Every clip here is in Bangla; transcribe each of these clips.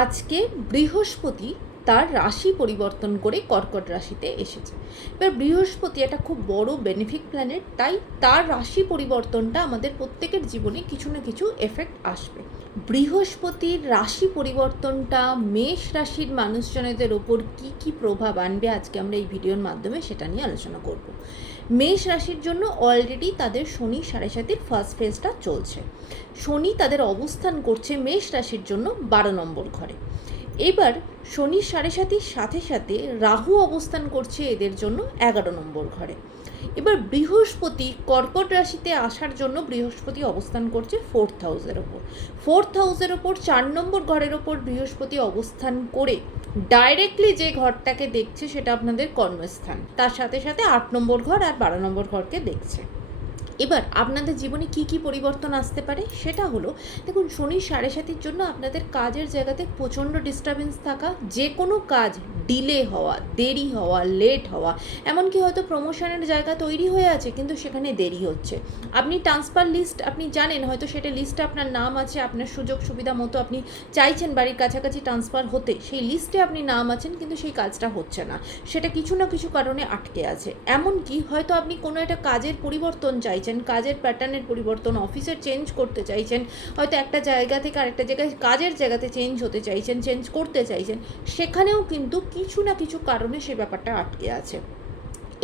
আজকে বৃহস্পতি তার রাশি পরিবর্তন করে কর্কট রাশিতে এসেছে। এবার বৃহস্পতি একটা খুব বড় বেনিফিক প্ল্যানেট, তাই তার রাশি পরিবর্তনটা আমাদের প্রত্যেকের জীবনে কিছু না কিছু এফেক্ট আসবে। বৃহস্পতির রাশি পরিবর্তনটা মেষ রাশির মানুষজনদের ওপর কি কি প্রভাব আনবে আজকে আমরা এই ভিডিওর মাধ্যমে সেটা নিয়ে আলোচনা করব। মেষ রাশির জন্য অলরেডি তাদের শনি 7.5 ফার্স্ট ফেজটা চলছে। শনি তাদের অবস্থান করছে মেষ রাশির জন্য 12 নম্বর ঘরে। এবার শনি 7.5 সাথে সাথে রাহু অবস্থান করছে এদের জন্য 11 নম্বর ঘরে। এবার বৃহস্পতি কর্কট রাশিতে আসার জন্য বৃহস্পতি অবস্থান করছে 4th হাউসের ওপর। 4th হাউসের ওপর 4 নম্বর ঘরের ওপর বৃহস্পতি অবস্থান করে ডাইরেক্টলি যে ঘরটাকে দেখছে সেটা আপনাদের কর্মস্থান, তার সাথে সাথে 8 নম্বর ঘর আর 12 নম্বর ঘরকে দেখছে। এবার আপনাদের জীবনে কি কি পরিবর্তন আসতে পারে সেটা হলো, দেখুন শনি 7.5 জন্য আপনাদের কাজের জায়গাতে প্রচণ্ড ডিস্টারবেন্স থাকা, যে কোনো কাজ ডিলে হওয়া, দেরি হওয়া, লেট হওয়া, এমনকি হয়তো প্রমোশনের জায়গা তৈরি হয়ে আছে কিন্তু সেখানে দেরি হচ্ছে। আপনি ট্রান্সফার লিস্ট আপনি জানেন, হয়তো সেটা লিস্টে আপনার নাম আছে, আপনার সুযোগ সুবিধা মতো আপনি চাইছেন বাড়ির কাছাকাছি ট্রান্সফার হতে, সেই লিস্টে আপনি নাম আছেন কিন্তু সেই কাজটা হচ্ছে না, সেটা কিছু না কিছু কারণে আটকে আছে। এমনকি হয়তো আপনি কোনো একটা কাজের পরিবর্তন চাইছেন, কাজের প্যাটার্নের পরিবর্তন, অফিসের চেঞ্জ করতে চাইছেন, হয়তো একটা জায়গা থেকে আরেকটা জায়গায় কাজের জায়গাতে চেঞ্জ হতে চাইছেন, চেঞ্জ করতে চাইছেন, সেখানেও কিন্তু কিছু না কিছু কারণে সে ব্যাপারটা আটকে আছে।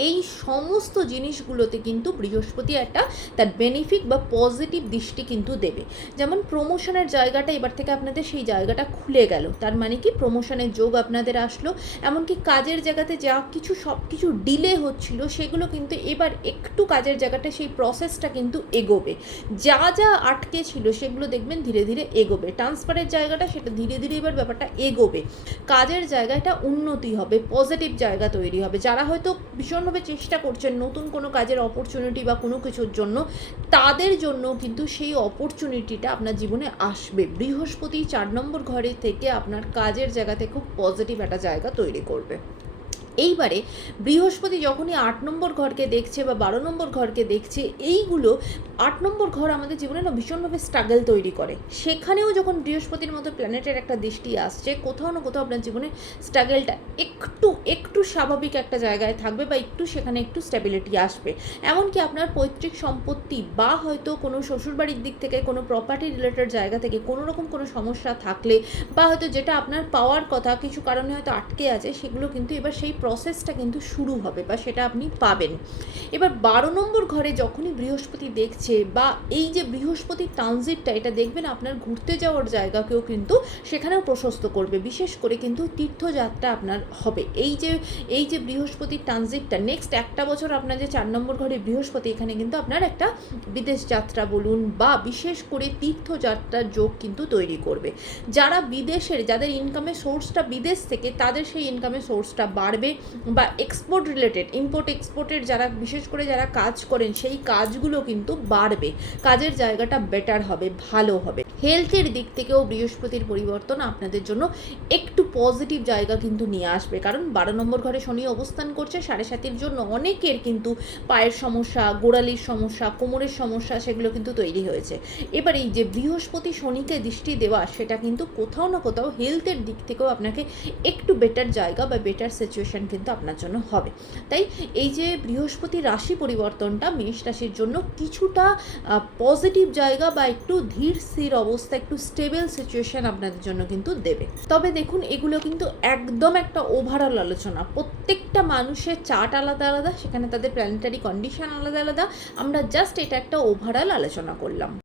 এই সমস্ত জিনিসগুলোতে কিন্তু বৃহস্পতি একটা তার বেনিফিট বা পজিটিভ দৃষ্টি কিন্তু দেবে। যেমন প্রমোশনের জায়গাটা এবার থেকে আপনাদের সেই জায়গাটা খুলে গেল, তার মানে কি প্রমোশনের যোগ আপনাদের আসলো। এমনকি কাজের জায়গাতে যা কিছু সব কিছু ডিলে হচ্ছিল সেগুলো কিন্তু এবার একটু কাজের জায়গাটা সেই প্রসেসটা কিন্তু এগোবে। যা যা আটকে ছিল সেগুলো দেখবেন ধীরে ধীরে এগোবে। ট্রান্সফারের জায়গাটা সেটা ধীরে ধীরে এবার ব্যাপারটা এগোবে। কাজের জায়গাটা উন্নতি হবে, পজিটিভ জায়গা তৈরি হবে। যারা হয়তো ভীষণভাবে চেষ্টা করছেন নতুন কোনো কাজের অপরচুনিটি বা কোনো কিছুর জন্য, তাদের জন্য কিন্তু সেই অপরচুনিটিটা আপনার জীবনে আসবে। বৃহস্পতি 4 নম্বর ঘরে থেকে আপনার কাজের জায়গাতে খুব পজিটিভ একটা জায়গা তৈরি করবে। এইবারে বৃহস্পতি যখনই 8 নম্বর ঘরকে দেখছে বা 12 নম্বর ঘরকে দেখছে, এইগুলো 8 নম্বর ঘর আমাদের জীবনে না ভীষণভাবে স্ট্রাগল তৈরি করে। সেখানেও যখন বৃহস্পতির মতো প্ল্যানেটের একটা দৃষ্টি আসছে, কোথাও না কোথাও আপনার জীবনে স্ট্রাগলটা একটু স্বাভাবিক একটা জায়গায় থাকবে বা সেখানে একটু স্ট্যাবিলিটি আসবে। এমনকি আপনার পৈতৃক সম্পত্তি বা হয়তো কোনো শ্বশুরবাড়ির দিক থেকে কোনো প্রপার্টি রিলেটেড জায়গা থেকে কোনো রকম কোনো সমস্যা থাকলে বা হয়তো যেটা আপনার পাওয়ার কথা কিছু কারণে হয়তো আটকে আছে, সেগুলো কিন্তু এবার সেই প্রসেসটা কিন্তু শুরু হবে বা সেটা আপনি পাবেন। এবার 12 নম্বর ঘরে যখনই বৃহস্পতি দেখছে বা এই যে বৃহস্পতির ট্রানজিটটা, এটা দেখবেন আপনার ঘুরতে যাওয়ার জায়গাকেও কিন্তু সেখানেও প্রশস্ত করবে। বিশেষ করে কিন্তু তীর্থযাত্রা আপনার হবে। এই যে বৃহস্পতির ট্রানজিটটা নেক্সট একটা বছর আপনার যে 4 নম্বর ঘরে বৃহস্পতি, এখানে কিন্তু আপনার একটা বিদেশ যাত্রা বলুন বা বিশেষ করে তীর্থযাত্রার যোগ কিন্তু তৈরি করবে। যারা বিদেশের, যাদের ইনকামের সোর্সটা বিদেশ থেকে, তাদের সেই ইনকামের সোর্সটা বাড়বে বা এক্সপোর্ট রিলেটেড, ইম্পোর্ট এক্সপোর্টের যারা বিশেষ করে যারা কাজ করেন সেই কাজগুলো কিন্তু বাড়বে। কাজের জায়গাটা বেটার হবে, ভালো হবে। হেলথের দিক থেকেও বৃহস্পতির পরিবর্তন আপনাদের জন্য একটু পজিটিভ জায়গা কিন্তু নিয়ে আসবে, কারণ 12 নম্বর ঘরে শনি অবস্থান করছে 7.5 জন্য অনেকের কিন্তু পায়ের সমস্যা, গোড়ালির সমস্যা, কোমরের সমস্যা সেগুলো কিন্তু তৈরি হয়েছে। এবার এই যে বৃহস্পতি শনিকে দৃষ্টি দেওয়া, সেটা কিন্তু কোথাও না কোথাও হেলথের দিক থেকেও আপনাকে একটু বেটার জায়গা বা বেটার সিচুয়েশন কিন্তু আপনার জন্য হবে। তাই এই যে বৃহস্পতি রাশি পরিবর্তনটা মেষ রাশির জন্য কিছুটা পজিটিভ জায়গা বা একটু ধীর স্থির অবস্থা, একটু স্টেবল সিচুয়েশন আপনাদের জন্য কিন্তু দেবে। তবে দেখুন, এগুলো কিন্তু একদম একটা ওভারঅল আলোচনা। প্রত্যেকটা মানুষের চার্ট আলাদা আলাদা, সেখানে তাদের প্ল্যানেটারি কন্ডিশন আলাদা আলাদা। আমরা জাস্ট এটা একটা ওভারঅল আলোচনা করলাম।